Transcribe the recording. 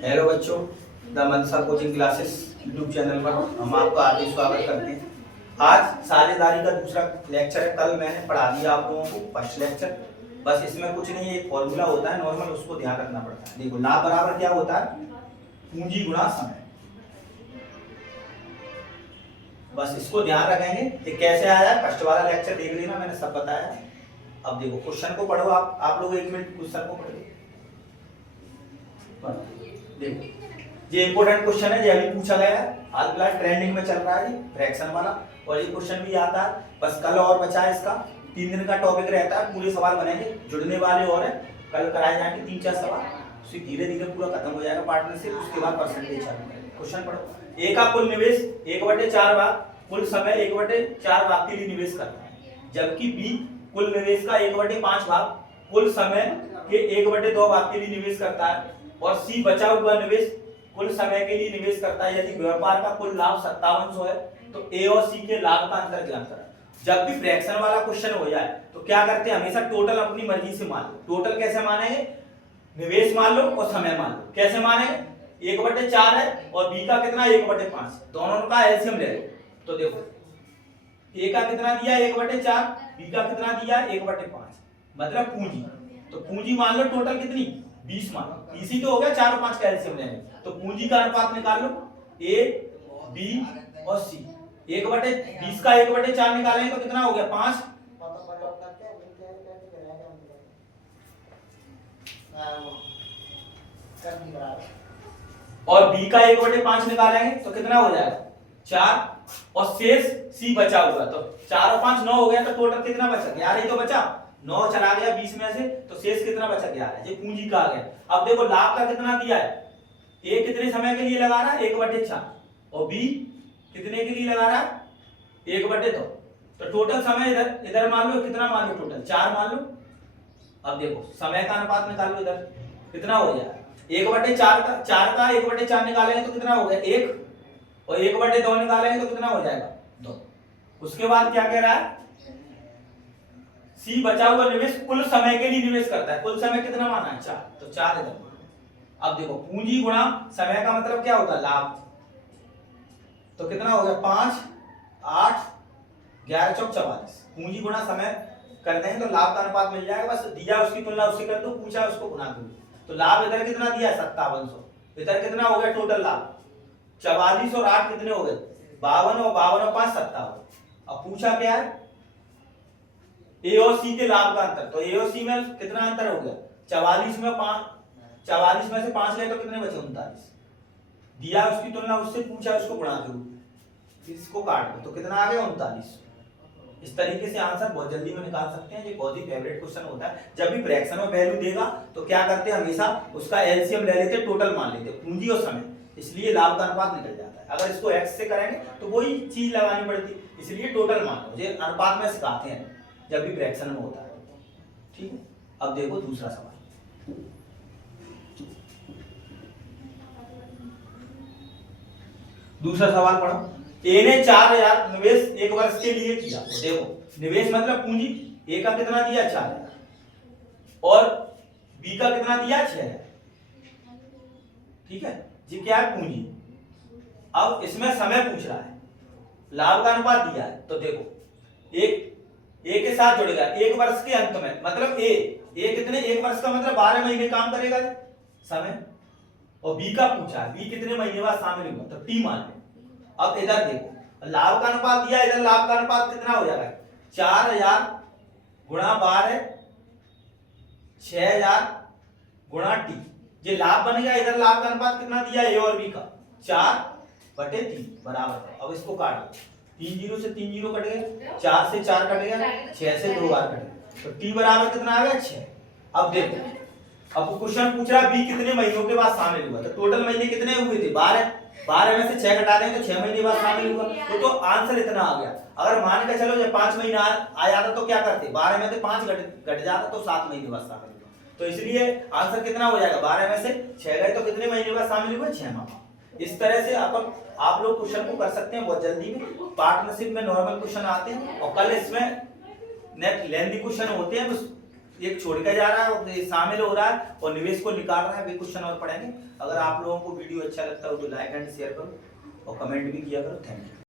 Hello बच्चों, the Mansa coaching classes YouTube channel पर हम आपका हार्दिक स्वागत करते हैं। आज साझेदारी का दूसरा लेक्चर है। कल मैंने पढ़ा दिया आप लोगों को फर्स्ट लेक्चर। बस इसमें कुछ नहीं, एक फॉर्मूला होता है नॉर्मल, उसको ध्यान रखना पड़ता है। देखो, लाभ बराबर क्या होता है? पूंजी गुणा समय। बस इसको ध्यान रखेंगे। ये कैसे आया है, फर्स्ट वाला लेक्चर देख लेना, मैंने सब बताया। अब देखो क्वेश्चन को पढ़ो। आप लोग 1 मिनट क्वेश्चन को पढ़ो। देखो, ये इंपॉर्टेंट क्वेश्चन है, ये अभी पूछा गया है, हाल फिलहाल ट्रेंडिंग में चल रहा है ये फ्रैक्शन वाला, और ये क्वेश्चन भी आता है। बस कल और बचा है इसका, 3 दिन का टॉपिक रहता है, पूरे सवाल बनेंगे, जुड़ने वाले और है। कल कराए जाएंगे 3-4 सवाल, फिर धीरे धीरे पूरा खत्म हो जाएगा पार्टनरशिप। उसके बाद परसेंटेज चालू करेंगे। क्वेश्चन पढ़ो। ए का कुल निवेश 1/4 भाग कुल समय 1/4 भाग के लिए निवेश करता है, जबकि बी कुल निवेश का 1/5 भाग कुल समय के 1/2 भाग के लिए निवेश करता है, और सी बचा हुआ निवेश कुल समय के लिए निवेश करता है। यदि व्यापार का कुल लाभ 5700 है, तो ए और सी के लाभ का अंतर ज्ञात करें। जब भी फ्रैक्शन वाला क्वेश्चन हो जाए तो क्या करते हैं, हमेशा टोटल अपनी मर्जी से मान लो। टोटल कैसे मानेंगे? निवेश मान लो और समय मान लो। कैसे मानेंगे? 1/4 है और बी का कितना 1/5, दोनों का एलसीएम ले लो। तो देखो, ए का कितना दिया 1/4, बी का कितना दिया 1/5, मतलब पूंजी। तो पूंजी मान लो टोटल कितनी 20 मान लो। इसी तो हो गया 4 और 5 का एलसीएम लेंगे, तो पूंजी का अनुपात निकाल लो, ए बी और सी। 1/20 का 1/4 निकालेंगे तो कितना हो गया 5, और बी का 1/5 निकालेंगे तो कितना हो जाएगा 4, और शेष सी बचा हुआ, तो 4 और 5 9 हो गया, तो टोटल कितना बचा 11 ही तो बचा। 9 चला गया 20 में से, तो शेष कितना बचा 11, ये पूंजी का आ गया। अब देखो लाभ का कितना दिया है, ए कितने समय के लिए लगा रहा है 1/4, और बी कितने के लिए लगा रहा है 1/2, तो टोटल समय इधर इधर मान लो, कितना मान लो टोटल 4 मान लो। अब देखो समय का अनुपात निकाल लो, इधर कितना हो गया 1/4 का 4 का 1/4 निकालेंगे तो कितना हो गया 1, और 1/2 निकालेंगे तो कितना हो जाएगा 2। उसके बाद क्या कह रहा है, सी बचा हुआ निवेश कुल समय के लिए निवेश करता है। कुल समय कितना माना है 4, तो 4 इधर। अब देखो पूंजी गुणा समय का मतलब क्या होता है लाभ, तो कितना हो गया 5 8 11 चौक 44। पूंजी गुणा समय कर देंगे तो लाभ का अनुपात मिल जाएगा। बस दिया उसकी तुलना उससे कर दो, पूछा उसको गुना दो। तो लाभ इधर कितना दिया 5700, इधर कितना हो गया टोटल लाभ 44, और 8 कितने हो गए 52, और 52 और 5 57। अब पूछा क्या है ए और सी के लाभ का अंतर, तो ए और सी में कितना अंतर हो गया 44 में 5, 44 में से 5 गए तो कितने बचे 39। दिया उसकी तुलना उससे, पूछा उसको गुणा करो, इसको काट दो तो कितना आ गया 39। इस तरीके से आंसर बहुत जल्दी में निकाल सकते हैं। ये बहुत ही फेवरेट क्वेश्चन होता है। जब भी फ्रैक्शन में वैल्यू देगा तो क्या करते हैं, हमेशा उसका एलसीएम ले लेते, टोटल मान लेते, पूंजी और समय, इसलिए लाभ का अनुपात निकल जाता है। अगर इसको एक्स से करेंगे तो वही चीज लगानी पड़ती, इसलिए टोटल मान लो। ये अनुपात में सिखाते हैं जब भी फ्रैक्शन में होता है। ठीक है, अब देखो दूसरा सवाल। दूसरा सवाल पढ़ो। ए ने 4000 निवेश 1 वर्ष के लिए किया। देखो निवेश मतलब पूंजी, ए का कितना दिया 4000, और बी का कितना दिया 6000। ठीक है, ये क्या है पूंजी। अब इसमें समय पूछ रहा है, लाभ का अनुपात दिया है, तो देखो एक ए के साथ जुड़ेगा 1 वर्ष के अंत में, मतलब ए कितने 1 वर्ष का मतलब 12 महीने काम करेगा समय, और बी का पूछा है बी कितने महीने बाद शामिल हुआ, तो टी मान ले। अब इधर देखो लाभ का अनुपात दिया, इधर लाभ का अनुपात कितना हो जाएगा 4000 गुणा 12 6000 गुणा टी, ये लाभ बन गया। इधर लाभ का अनुपात कितना दिया ए और बी का 4/3 बराबर है। अब इसको काट दो, 3 0 से 3 0 कट गया, 4 से 4 कट गया, 6 से 2 बार कट गया, तो टी बराबर कितना आ गया 6। अब देखो, अब क्वेश्चन पूछ रहा है बी कितने महीनों के बाद शामिल हुआ, तो टोटल महीने कितने हुए थे 12, 12 में से 6 घटा देंगे तो 6 महीने बाद शामिल हुआ, तो आंसर इतना आ गया। अगर मान के चलो जब 5 महीना आ जाता तो क्या करते, 12 में से 5 घट जाता तो 7 महीने बाद शामिल हुआ, तो इसलिए आंसर कितना हो जाएगा 12 में से 6 गए तो कितने महीने बाद शामिल हुए 6 माह। इस तरह से आप लोग क्वेश्चन को कर सकते हैं बहुत जल्दी में। पार्टनरशिप में नॉर्मल क्वेश्चन आते हैं, और कल इसमें नेक्स्ट लेंथी क्वेश्चन होते हैं, एक छोड़ के जा रहा है और शामिल हो रहा है और निवेश को निकाल रहा है, वे क्वेश्चन और पढ़ेंगे। अगर आप लोगों को वीडियो अच्छा लगता हो तो लाइक एंड शेयर करो और कमेंट भी किया करो। Thank you.